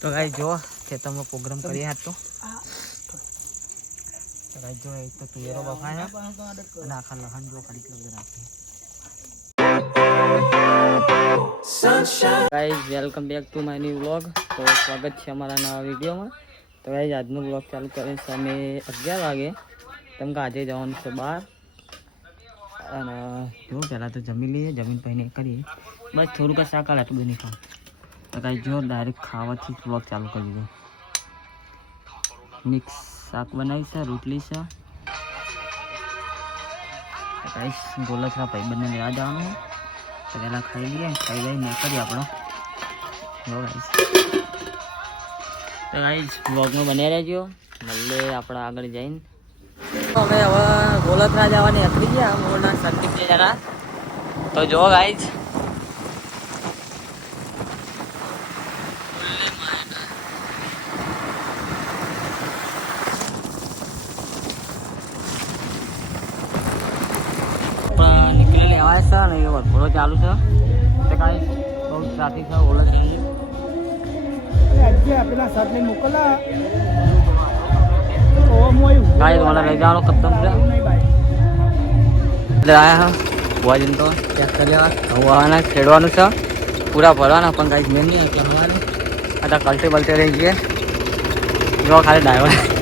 તો ગાઈ જો ખેતરમાં પ્રોગ્રામ કરી આજ તો ગાઈ જો એક તો તુવેરો બફાયા અને આખા લહન જો ખાલી kilo rakhi. Guys welcome back to my new vlog તો સ્વાગત છે અમારા નવા વિડીયોમાં. તો ગાઈઝ આજનો વ્લોગ ચાલુ છીએ અમે અગિયાર વાગે. કેમ કે આજે જવાનું છે બહાર અને જો પહેલાં તો જમી લઈએ જમીન પહેને કરીએ. બસ થોડુંક જ હાલ આટલું બની ખાવ. તો જો ડાયરેક્ટ ખાવાથી જ ચાલુ કરી દીધો મિક્સ શાક બનાવી છે, રોટલી છે. ગાઈસ ગોલસરા ભાઈબંધને લેવા જવાનું. તો પહેલાં ખાઈ લઈએ, ખાઈ લઈ મેં કરીએ આપણો. જો ગાઈસ તો ગાઈસ વ્લોગમાં બન્યા રહેજો. મળે આપણે આગળ જઈને. અમે હવે ગોલસરા જવાની અટકી ગયા મોરના સર્કિટ જરા. તો જો ગાઈસ હવા છે ને એ વરઘોડો ચાલુ છે. તે કાંઈ બહુ ટ્રાફિક છે ઓલો છે કાંઈ મને લઈ જવાનો કદમ છે. આયા હા ભુવાજીને તો ચેક કર્યા આના ખેડવાનું છે. પૂરા ભરવાના પણ કાંઈ મેં નહીં કે અમારે આ કલ્ટી બલતે રહી ગયે જો ખાલી ડ્રાઈવર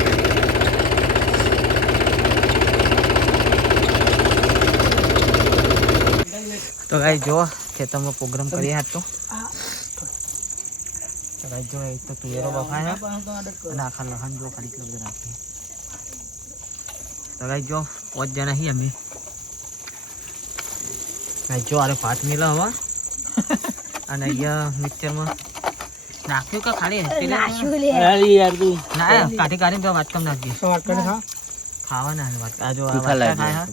તો ગાઈ જો ખેતરમાં પ્રોગ્રામ કરી હતો તો તો ગાઈ જો એક તો તુવેરો બફાય અને આખા લહન જો ખાલી કિલો રાખી તો ગાઈ જો પાંચ જણા હી અમે. ગાઈ જો અરે ભાત મિલા હવા. અને અહીંયા મિક્સરમાં નાખ્યું કે ખાલી? હસી ના કાઢી કાઢીને તો વાત કમ નાખી ખાવાના વાત. આ જો આ ખાય હા.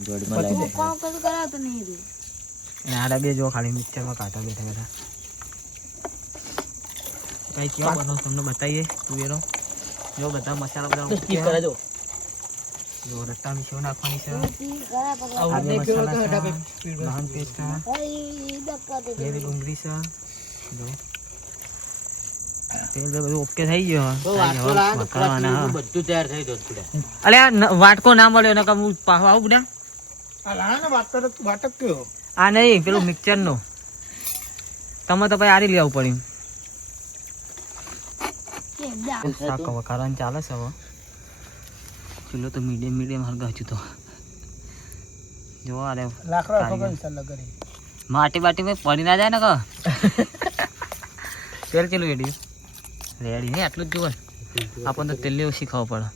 અને આડા બે જો ખાલી મિક્સરમાં કાઢા બેઠા બેઠા. કઈ કેવા બનાવો તમને બતાવીએ? તુવેરો જો બધા મસાલા બધા મૂક્યા. જો. રત્તા મિશો નાખવાની છે. આદુ મસાલા છે. લહણ પેસ્ટ છે લીલી ડુંગળી છે. જો. તેલ બે બધું ઓકે થઈ ગયું હવે. હવે વઘારવાના હા. બધું તૈયાર થઈ ગયું અલે આ ન- વાટકો ના મળ્યો ને હું પાછો આવું બુડા આ નહીં પેલું મિક્સરનું તમે તો પછી આરી લેવું પડ્યું. શાક વઘારવાનું ચાલે છે હવે. ચૂલો તો મીડિયમ મીડિયમ હરગા હજુ તો. જોવા અરે માટી બાટી મેં પડી ના જાય ને કહો તેલ કેટલું રેડી રેડી નહીં આટલું જ જોવે. આપણને તો તેલ લેવું ખાવા પડે.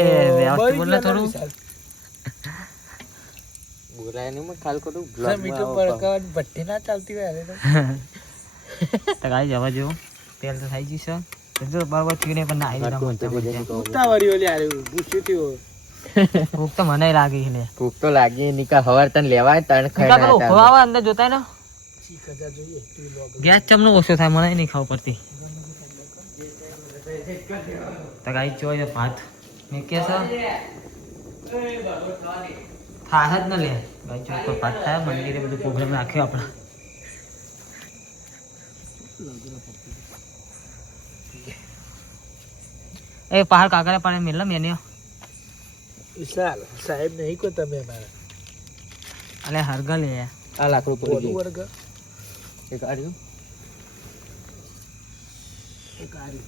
એ વ્યવસ્થિત બોલ થોડું. બોલાય નહીં તો. ગાઈ જવા જેવું તેલ તો થઈ ગયું જો બરાબર થયું પણ ના આવી ભૂખ તો મને લાગી ને. ભૂખ તો લાગી નિકા હવાર તને લેવાય તને ખાઈ અંદર જોતા ને. ગેસ ચમનો ઓછો થાય મને નહીં ખાવ પડતી. તો ગાઈ જો ભાત. મેં કે છે થાય જ ન લે. ભાઈ જો ઉપર ભાત થાય મંદિરે બધું પ્રોગ્રામ રાખ્યો આપણે. એ પહાડ કાકરા પાડે મેલા મેન્યો. સાહેબ નહીં કો તમે અમારા. અલે હરગા લે. આ લાકડું પડી ગયું. વર્ગ એક આર્યું એક આરી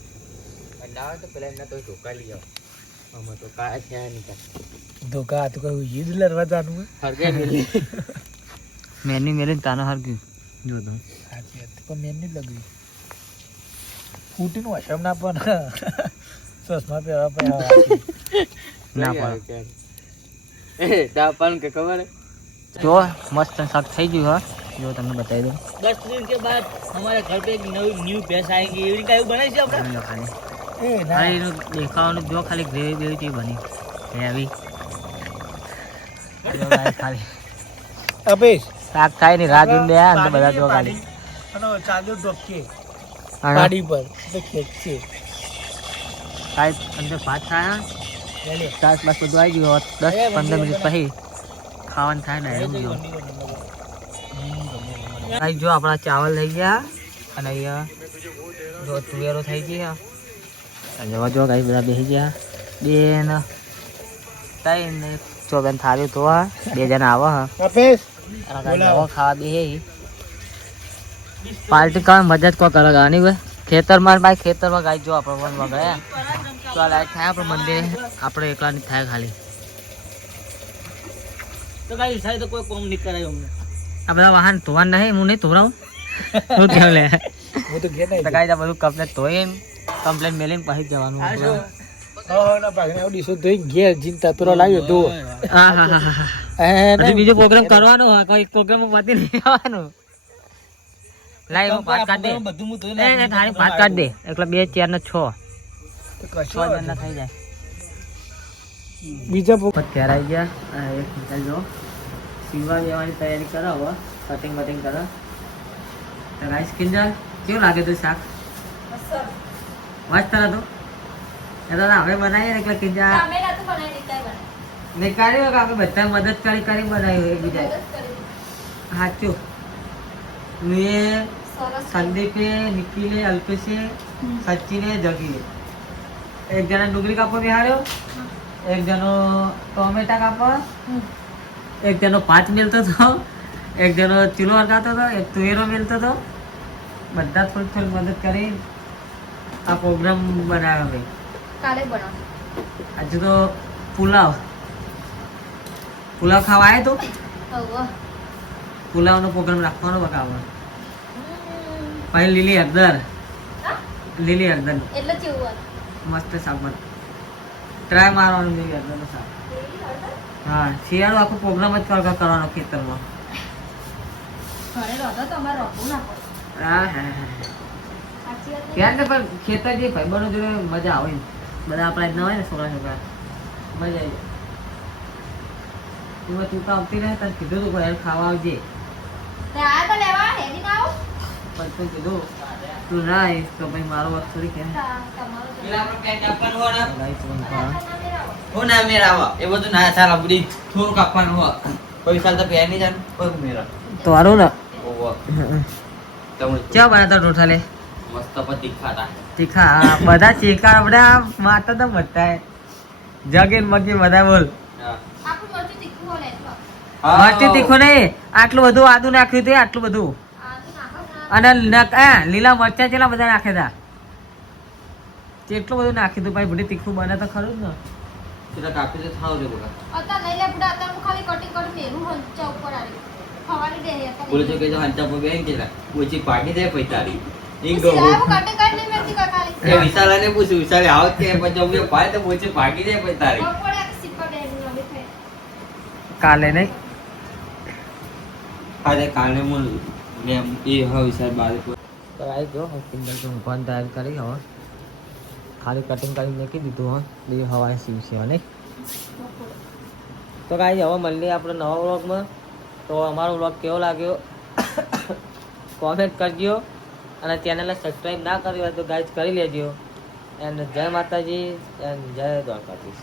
ના તો પેલા એમના તો ઢોકા લઈ આવો. આમાં તો કાય થયા નહીં. ધોકા તો કહ્યું ઈદ લડવા તાનું હરગે મેલી મેની મેલી તાનો હરગ્યું જો તો સાચી વાત પણ મેની લગ્યું ફૂટીનું હશમ ના પણ ચશ્મા પહેરવા પણ ના પણ એ દા પણ કે ખબર જો મસ્ત શાક થઈ ગયું હા જો તમને બતાવી દઉં દસ દિન કે બાદ અમારે ઘર પે એક નવી ન્યુ ભેંસ આવેગી એવી કઈ બનાવી છે આપણે ખાલી એ ના એનું દેખાવાનું જો ખાલી ગ્રેવી બેવી બની હેવી ખાલી. શાક થાય ને રાત તો બધા જો ખાલી. અને ચાદર ડોકે અને પર તો ખેંચશે કાંઈ અંદર ભાત થાય લે છાસ બાસ બધું આવી ગયું. દસ પંદર મિનિટ પછી ખાવાનું થાય ને જો કાંઈ જો આપણા ચાવલ લઈ ગયા અને અહીંયા જો તુવેરો થઈ ગયા. અને જવા જો ગાઈ બધા બેસી ગયા. બેન ત્રણ ને ચોબેન થાળી ધોવા. બે જણા આવો હા. ખાવા બે પાર્ટી કરવા મજા જ કોઈ અલગ આની હોય. ખેતરમાં ભાઈ ખેતરમાં ગાય જો આપણે વન વગાડ્યા તો આ લાઈટ થાય આપણે મંદિર આપણે એકલાની થાય ખાલી. તો ગાઈ સાહેબ તો કોઈ કોમ નહીં કરાય અમને. આ બધા વાહન ધોવા નહીં હું નહીં ધોવડાવું હું કેમ લે? હું તો ઘેર નહીં તો ગાઈ બધું કમ્પ્લેટ ધોઈ કમ્પ્લેટ મેલીને પછી જવાનું. તો. બીજો પ્રોગ્રામ કરવાનો કોઈ પ્રોગ્રામ પતી નહીં આવવાનું. લાઈ ભાત કાઢ દે. બધું હું ધોઈ એ એ ભાત કાઢ દે. એટલે બે ચાર ને છ. છ કશો થઈ જાય. બીજા પો- અત્યારે આવી ગયા. એક મિનિટ જો સીવવા જવાની તૈયારી કરો હવે કટિંગ બટિંગ કરો. તો રાઈસ કિંજલ કેવું લાગે તું શાક? મસ્ત. હતું એ તો હવે બનાવીએ ને એટલે મેં નીકાળ્યું કે આપણે બધા મદદ કરી કરી બનાવ્યું એકબીજા સાચું મેં સંદીપે નિખિલે અલ્પેશે સચિને જગીએ. એક જણા ડુંગળી કાપો બિહાડ્યો. એક જણો ટોમેટા કાપો એક જણો પાંચ મેલતો હતો. એક જણો ચૂલો હરગાતો હતો. એક તુવેરો મેલતો હતો. બધા થોડી થોડી મદદ કરી આ પ્રોગ્રામ બનાવ્યો ભાઈ. કાલે બનાવ આજે તો પુલાવ. પુલાવ ખાવા આવ્યો તો? પુલાવનો પ્રોગ્રામ રાખવાનો બકાવો પછી લીલી હળદર. લીલી હળદર. એટલે કેવું મસ્ત સાબણ ટ્રાય મારવાનું લીલી હળદરનું શાક. હા શિયાળો આખો પ્રોગ્રામ જ કર કર કરવાનો ખેતરમાં. હા હા પણ ખેતર જે ભાઈબંધો જોડે મજા આવે બધા આપણા જ ના હોય ને છોકરા છોકરા મજા આવી જાય તું તું તો આવતી રહે તને કીધું તું ઘરે ખાવા આવજે તે આ તો લેવા હેડી ના આવું પણ તું કીધું તું ના આવીશ તો ભાઈ મારો વાત થોડી કે. હું ના મેરા એ બધું ના આ બધી થોડુંક આપવાનું હોય કોઈ સાલ તો પહેર નહીં જાય કોઈ મેળા તો ને તમે ક્યાં બનાતા ટોટલે મસ્ત પણ તીખા તીખા હા, બધા ચીકા બધા માતા તો બધા જગીન મગી બધા બોલ. મરચું તીખું નહીં આટલું બધું આદુ નાખ્યું હતું આટલું બધું. આદુ નાખો ને. અને લીલા મરચા ચેલા બધા નાખ્યા હતા કેટલું બધું નાખ્યું હતું ભાઈ બધી તીખું બને તો ખરું જ ને. પેલા કાપી તો થાવ રે બકા અત્યારે નહીં લે બુડા, અત્યારે હું ખાલી કટિંગ કરી મેલું હંચા ઉપર આલી. ખવાની દે હે બોલે છે કે જો હંચા પર બેન કેલા ઓછી પાડી દે પૈતારી વિશાલાને પૂછ્યું વિશાલે આવ કે પછી અમને પાય તો અમે ખાઈ. કાલે નહીં? અરે કાલે હું મેં એ હવે વિશાલ બાર તો આવી ગયો કિંડલ તો ઊંઘવાની તૈયારી કરી હવે. ખાલી કટિંગ કરી મૂકી દીધું હો બે હવાએ સીવશે નહીં. તો કાંઈ હવે મળીએ આપણે નવા વ્લોગમાં. તો અમારો વ્લોગ કેવો લાગ્યો? કોમેન્ટ કરજો. અને ચેનલને સબસ્ક્રાઈબ ના કરી હોય તો ગાઈડ કરી લેજો. એન્ડ જય માતાજી એન્ડ જય દ્વારકાધીશ.